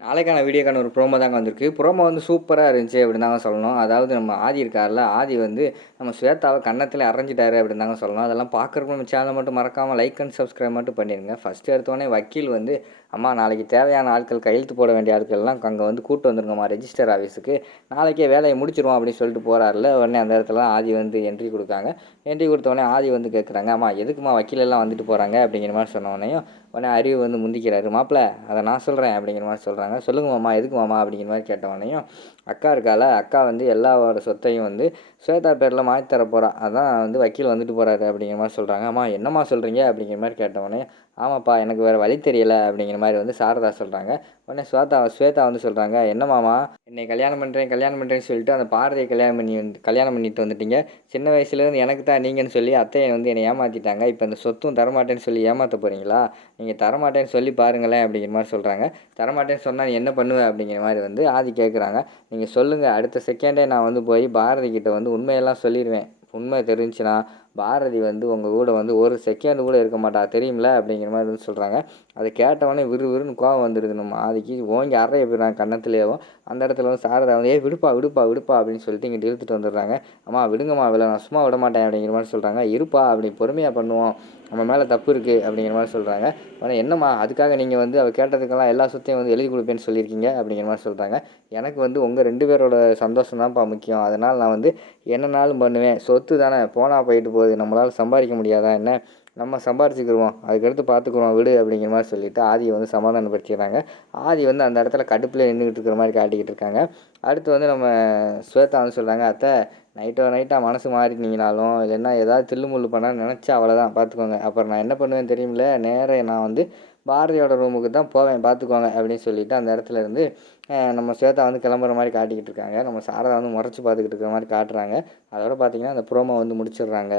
நாளைக்கான வீடியோக்கான ஒரு ப்ரோமோ தாங்க வந்திருக்கு. ப்ரோமோ வந்து சூப்பராக இருந்துச்சு அப்படின்னு தாங்க சொல்லணும். அதாவது நம்ம ஆதி இருக்கார்ல ஆதி வந்து நம்ம ஸ்வேதாவை கன்னத்தில் அரைஞ்சிட்டாரு அப்படின்னு தாங்க சொல்லணும். அதெல்லாம் பார்க்குறப்ப நம்ம சேனல் மட்டும் மறக்காமல் லைக் அண்ட் சப்ஸ்கிரைப் மட்டும் பண்ணிடுங்க ஃபஸ்ட்டு எடுத்தோடனே வக்கீல் வந்து அம்மா நாளைக்கு தேவையான ஆட்கள் கையெழுத்து போட வேண்டிய ஆட்கள்லாம் அங்கே வந்து கூட்டு வந்துருங்கம்மா ரெஜிஸ்டர் ஆஃபீஸுக்கு நாளைக்கே வேலையை முடிச்சிருவோம் அப்படின்னு சொல்லிட்டு போகிறாருல உடனே அந்த இடத்துல தான் ஆதி வந்து என்ட்ரி கொடுக்காங்க என்ட்ரி கொடுத்தோடனே ஆதி வந்து கேட்குறாங்க அம்மா எதுக்குமா வக்கீலெல்லாம் வந்துட்டு போகிறாங்க அப்படிங்கிற மாதிரி சொன்னோடனே உடனே அறிவு வந்து முந்திக்கிறாரு. மாப்பிள்ள அதை நான் சொல்கிறேன் அப்படிங்கிற மாதிரி சொல்கிறாங்க சொல்லுங்க மாமா எதுக்கு மாமா? அப்படிங்கிற மாதிரி கேட்ட உடனேயும் அக்கா இருக்கால அக்கா வந்து எல்லாரோட சொத்தையும் வந்து ஸ்வேதா பேரில் மாற்றி தர போகிறா அதான் வந்து வக்கீல் வந்துட்டு போகிறாரு அப்படிங்கிற மாதிரி சொல்கிறாங்க அம்மா என்னம்மா சொல்கிறீங்க அப்படிங்கிற மாதிரி கேட்ட உடனே ஆமாப்பா எனக்கு வேறு வழி தெரியலை அப்படிங்கிற மாதிரி வந்து சாரதா சொல்கிறாங்க உடனே ஸ்வேதா ஸ்வேதா வந்து சொல்கிறாங்க என்னமாமா என்னை கல்யாணம் பண்ணுறேன் கல்யாணம் பண்ணுறேன்னு சொல்லிட்டு அந்த பாரதியை கல்யாணம் பண்ணி வந்து கல்யாணம் பண்ணிட்டு வந்துட்டீங்க. சின்ன வயசுலேருந்து எனக்கு தான் நீங்கன்னு சொல்லி அத்தையை வந்து என்னை ஏமாற்றிட்டாங்க இப்போ இந்த சொத்தும் தரமாட்டேன்னு சொல்லி ஏமாற்ற போகிறீங்களா நீங்கள் நீங்கள் தரமாட்டேன்னு சொல்லி பாருங்களேன் அப்படிங்கிற மாதிரி சொல்கிறாங்க தரமாட்டேன்னு சொன்னால் நீ என்ன பண்ணுவேன் அப்படிங்கிற மாதிரி வந்து ஆதி கேட்குறாங்க நீங்கள் சொல்லுங்கள் அடுத்த செகண்டே நான் வந்து போய் பாரதி கிட்ட வந்து உண்மையெல்லாம் சொல்லிடுவேன் உண்மை தெரிஞ்சுன்னா பாரதி வந்து உங்கள் கூட வந்து ஒரு செகண்ட் கூட இருக்க மாட்டா தெரியுமில அப்படிங்கிற மாதிரி வந்து சொல்கிறாங்க அதை கேட்டவொடனே விறு விறுன்னு கோவம் வந்துடுது நம்ம ஆதிக்கு ஓங்கி அறைய போயிடுறாங்க கன்னத்துலேயும் அந்த இடத்துல வந்து சாரதா வந்து ஏ விடுப்பா விடுப்பா விடுப்பா அப்படின்னு சொல்லிட்டு இங்கே இழுத்துட்டு வந்துடுறாங்க. அம்மா விடுங்கம்மா இவ்வளோ நான் சும்மா விட மாட்டேன் அப்படிங்கிற மாதிரி சொல்கிறாங்க இருப்பா அப்படி பொறுமையாக பண்ணுவோம். நம்ம மேலே தப்பு இருக்குது அப்படிங்கிற மாதிரி சொல்கிறாங்க ஆனால் என்னம்மா அதுக்காக நீங்கள் வந்து அவள் கேட்டதுக்கெல்லாம் எல்லா சொத்தையும் வந்து எழுதி கொடுப்பேன்னு சொல்லியிருக்கீங்க அப்படிங்கிற மாதிரி சொல்கிறாங்க எனக்கு வந்து உங்கள் ரெண்டு பேரோட சந்தோஷம் தான்ப்பா முக்கியம். அதனால் நான் வந்து என்னனாலும் பண்ணுவேன். சொத்து தானே போனால் போயிட்டு போகுது. நம்மளால் சம்பாதிக்க முடியாதா? என்ன? நம்ம சம்பாரிச்சுக்கிருவோம். அதுக்கடுத்து பார்த்துக்குறோம் விடு அப்படிங்கிற மாதிரி சொல்லிவிட்டு ஆதியை வந்து சமாதானப்படுத்திடுறாங்க. ஆதி வந்து அந்த இடத்துல கடுப்பில் நின்றுக்கிட்டு இருக்கிற மாதிரி காட்டிக்கிட்டு இருக்காங்க. அடுத்து வந்து நம்ம ஸ்வேதா வந்து சொல்கிறாங்க அத்தை நைட்டோ நைட்டாக மனசு மாறினீங்கனாலும் இல்லைன்னா ஏதாவது தில்லுமுள்ளு பண்ணால் நினச்சா அவ்வளோதான் பார்த்துக்கோங்க அப்புறம் நான் என்ன பண்ணுவேன் தெரியுமில நேராக நான் வந்து பாரதியோட ரூமுக்கு தான் போவேன் பார்த்துக்கோங்க அப்படின்னு சொல்லிட்டு அந்த இடத்துல இருந்து நம்ம ஸ்வேதா வந்து கிளம்புற மாதிரி காட்டிக்கிட்டு இருக்காங்க. நம்ம சாரதா வந்து முறைச்சி பார்த்துக்கிட்டு இருக்கிற மாதிரி காட்டுறாங்க. அதோட பார்த்திங்கன்னா அந்த ப்ரோமோ வந்து முடிச்சிடுறாங்க.